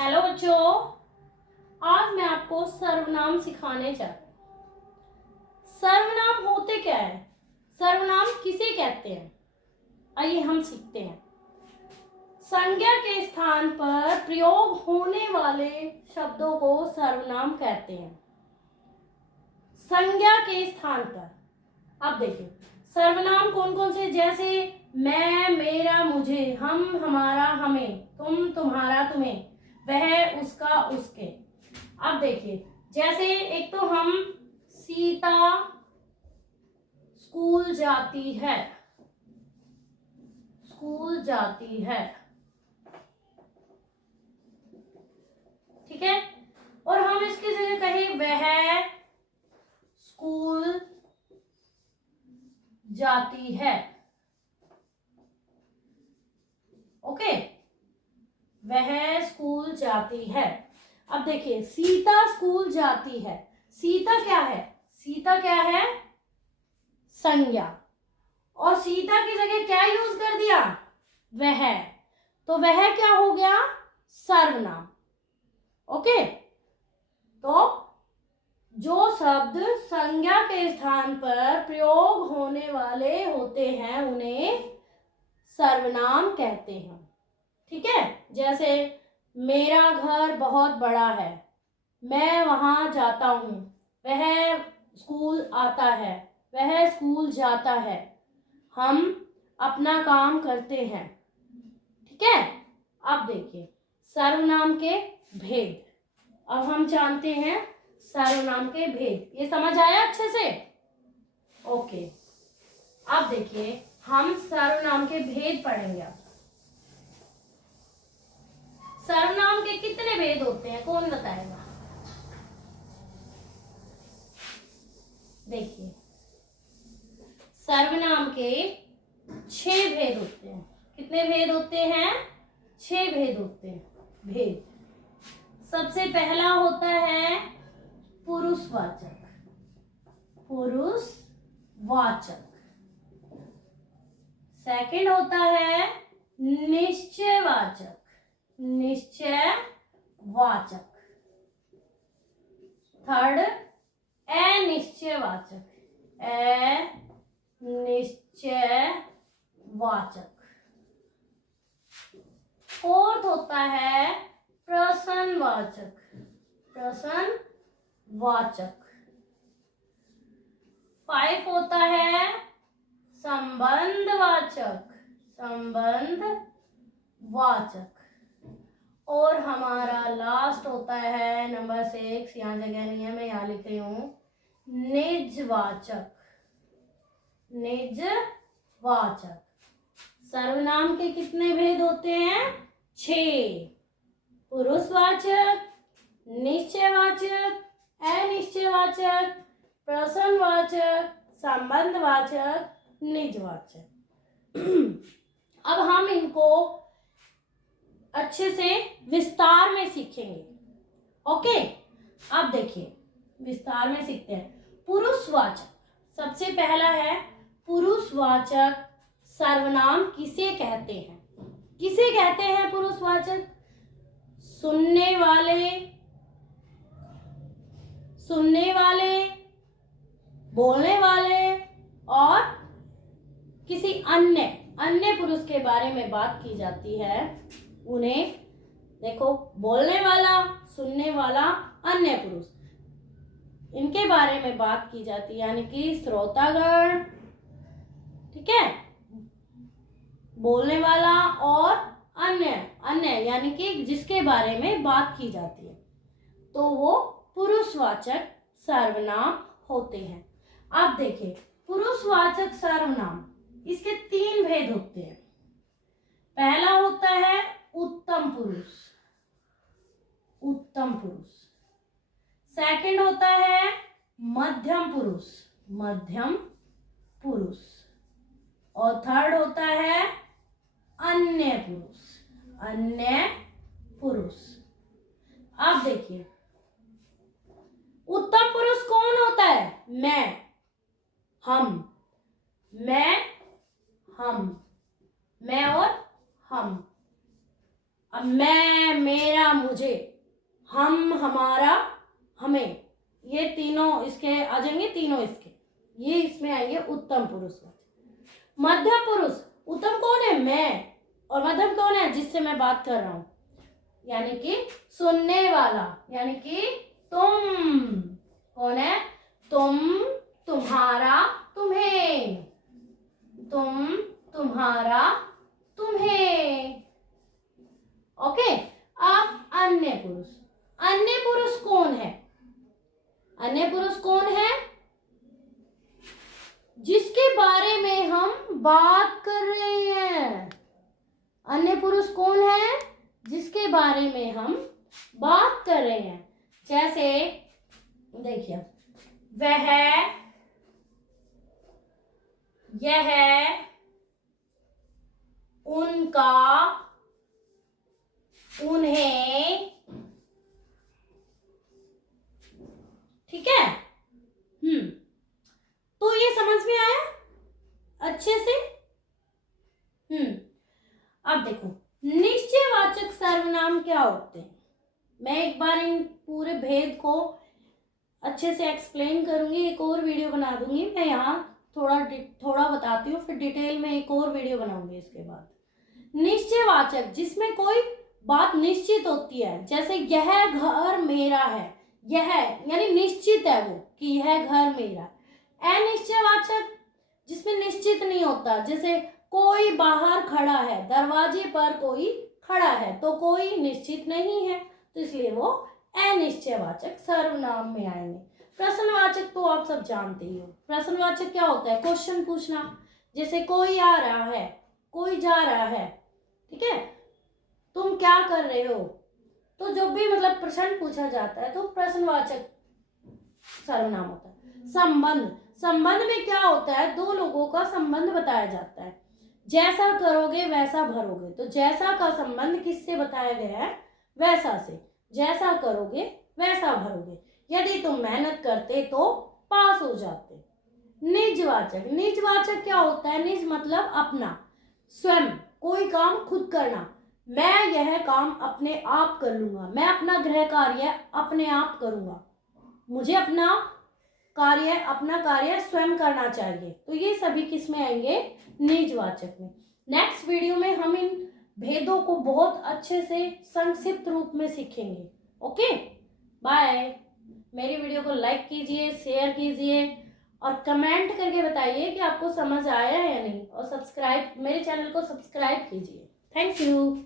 Hello बच्चों, आज मैं आपको सर्वनाम सिखाने जा रही हूँ। सर्वनाम होते क्या है, सर्वनाम किसे कहते हैं, आइए हम सीखते हैं। संज्ञा के स्थान पर प्रयोग होने वाले शब्दों को सर्वनाम कहते हैं। संज्ञा के स्थान पर अब देखिए सर्वनाम कौन कौन से, जैसे मैं, मेरा, मुझे, हम, हमारा, हमें, तुम, तुम्हारा, तुम्हें, वह, उसका, उसके। अब देखिए जैसे एक तो हम, सीता स्कूल जाती है, स्कूल जाती है, ठीक है। और हम इसकी जगह कहें वह स्कूल जाती है, ओके, वह स्कूल जाती है। अब देखिए सीता स्कूल जाती है, सीता क्या है, सीता क्या है, संज्ञा, और सीता की जगह क्या यूज कर दिया, वह, तो वह क्या हो गया, सर्वनाम, ओके। तो जो शब्द संज्ञा के स्थान पर प्रयोग होने वाले होते हैं उन्हें सर्वनाम कहते हैं, ठीक है। जैसे मेरा घर बहुत बड़ा है, मैं वहां जाता हूं, वह स्कूल आता है, वह स्कूल जाता है, हम अपना काम करते हैं, ठीक है। अब देखिए सर्वनाम के भेद, अब हम जानते हैं सर्वनाम के भेद। ये समझ आया अच्छे से, ओके। अब देखिए हम सर्वनाम के भेद पढ़ेंगे। अब सर्वनाम के कितने भेद होते हैं, कौन बताएगा। देखिए सर्वनाम के 6 भेद होते हैं। कितने भेद होते हैं, 6 भेद होते हैं। भेद सबसे पहला होता है पुरुषवाचक, पुरुषवाचक। सेकंड होता है निश्चयवाचक, निश्चयवाचक। थर्ड अनिश्चयवाचक, अनिश्चयवाचक। फोर्थ होता है प्रश्नवाचक, प्रश्नवाचक। 5 होता है संबंधवाचक, संबंधवाचक। और हमारा लास्ट होता है नंबर 6, यहाँ जगह नहीं है मैं यहाँ लिख रही हूं, निजवाचक, निजवाचक। सर्वनाम के कितने भेद होते हैं, 6। पुरुषवाचक, निश्चयवाचक, अनिश्चयवाचक, प्रश्नवाचक, संबंधवाचक, निजवाचक। अब हम इनको अच्छे से विस्तार में सीखेंगे, ओके। अब देखिए विस्तार में सीखते हैं। पुरुषवाचक सबसे पहला है, पुरुषवाचक सर्वनाम किसे कहते हैं, किसे कहते हैं पुरुषवाचक, सुनने वाले, सुनने वाले, बोलने वाले और किसी अन्य अन्य पुरुष के बारे में बात की जाती है उन्हें, देखो बोलने वाला, सुनने वाला, अन्य पुरुष, इनके बारे में बात की जाती है, यानी कि श्रोतागण, ठीक है। बोलने वाला और अन्य, अन्य यानी कि जिसके बारे में बात की जाती है, तो वो पुरुषवाचक सर्वनाम होते हैं। अब देखिए पुरुषवाचक सर्वनाम, इसके 3 भेद होते हैं। पहला होता है उत्तम पुरुष, उत्तम पुरुष। सेकंड होता है मध्यम पुरुष, मध्यम पुरुष। और थर्ड होता है अन्य पुरुष, अन्य पुरुष। अब देखिए उत्तम पुरुष कौन होता है, मैं, हम, मैं, हम, मैं और हम। अब मैं, मेरा, मुझे, हम, हमारा, हमें, ये तीनों इसके आ जाएंगे, तीनों इसके, ये इसमें आएंगे उत्तम पुरुषवाचक। मध्यम पुरुष, उत्तम कौन है? मैं, और मध्यम कौन है? जिससे मैं बात कर रहा हूं, यानी कि सुनने वाला, यानी कि तुम। कौन है? तुम, तुम्हारा, तुम्हें, तुम, तुम्हारा, तुम्हें। ओके। अब अन्य पुरुष, अन्य पुरुष कौन है? अन्य पुरुष कौन है? जिसके बारे में हम बात कर रहे हैं। अन्य पुरुष कौन है? जिसके बारे में हम बात कर रहे हैं। जैसे देखिए, वह, यह, उनका, उन्हें, ठीक है। तो ये समझ में आया अच्छे से? अब देखो, निश्चयवाचक सर्वनाम क्या होते हैं। मैं एक बार इन पूरे भेद को अच्छे से एक्सप्लेन करूंगी, एक और वीडियो बना दूंगी। मैं यहाँ थोड़ा बताती हूँ, फिर डिटेल में एक और वीडियो बनाऊंगी इसके बाद। निश्चयवाचक, जिसमें कोई बात निश्चित होती है, जैसे यह घर मेरा है, यह यानी निश्चित है वो कि यह घर मेरा। अनिश्चयवाचक, जिसमें निश्चित नहीं होता, जैसे कोई बाहर खड़ा है, दरवाजे पर कोई खड़ा है, तो कोई निश्चित नहीं है, तो इसलिए वो अनिश्चयवाचक सर्वनाम में आएंगे। प्रश्नवाचक तो आप सब जानते ही हो। प्रश्नवाचक क्या होता है? क्वेश्चन पूछना, जैसे कोई आ रहा है, कोई जा रहा है, ठीक है, तुम क्या कर रहे हो, तो जो भी मतलब प्रश्न पूछा जाता है तो प्रश्नवाचक सर्वनाम होता है। संबंध, संबंध में क्या होता है? दो लोगों का संबंध बताया जाता है। जैसा करोगे वैसा भरोगे, तो जैसा का संबंध किससे बताया गया है? वैसा से। जैसा करोगे वैसा भरोगे, यदि तुम मेहनत करते तो पास हो जाते। निजवाचक, निजवाचक क्या होता है? निज मतलब अपना, स्वयं, कोई काम खुद करना। मैं यह काम अपने आप कर लूंगा, मैं अपना गृह कार्य अपने आप करूंगा, मुझे अपना कार्य स्वयं करना चाहिए। तो ये सभी किस में आएंगे? निजवाचक में। नेक्स्ट वीडियो में हम इन भेदों को बहुत अच्छे से संक्षिप्त रूप में सीखेंगे। Okay, bye. मेरी वीडियो को लाइक कीजिए, शेयर कीजिए और कमेंट करके बताइए कि आपको समझ आया या नहीं, और मेरे चैनल को सब्सक्राइब कीजिए। Thank you.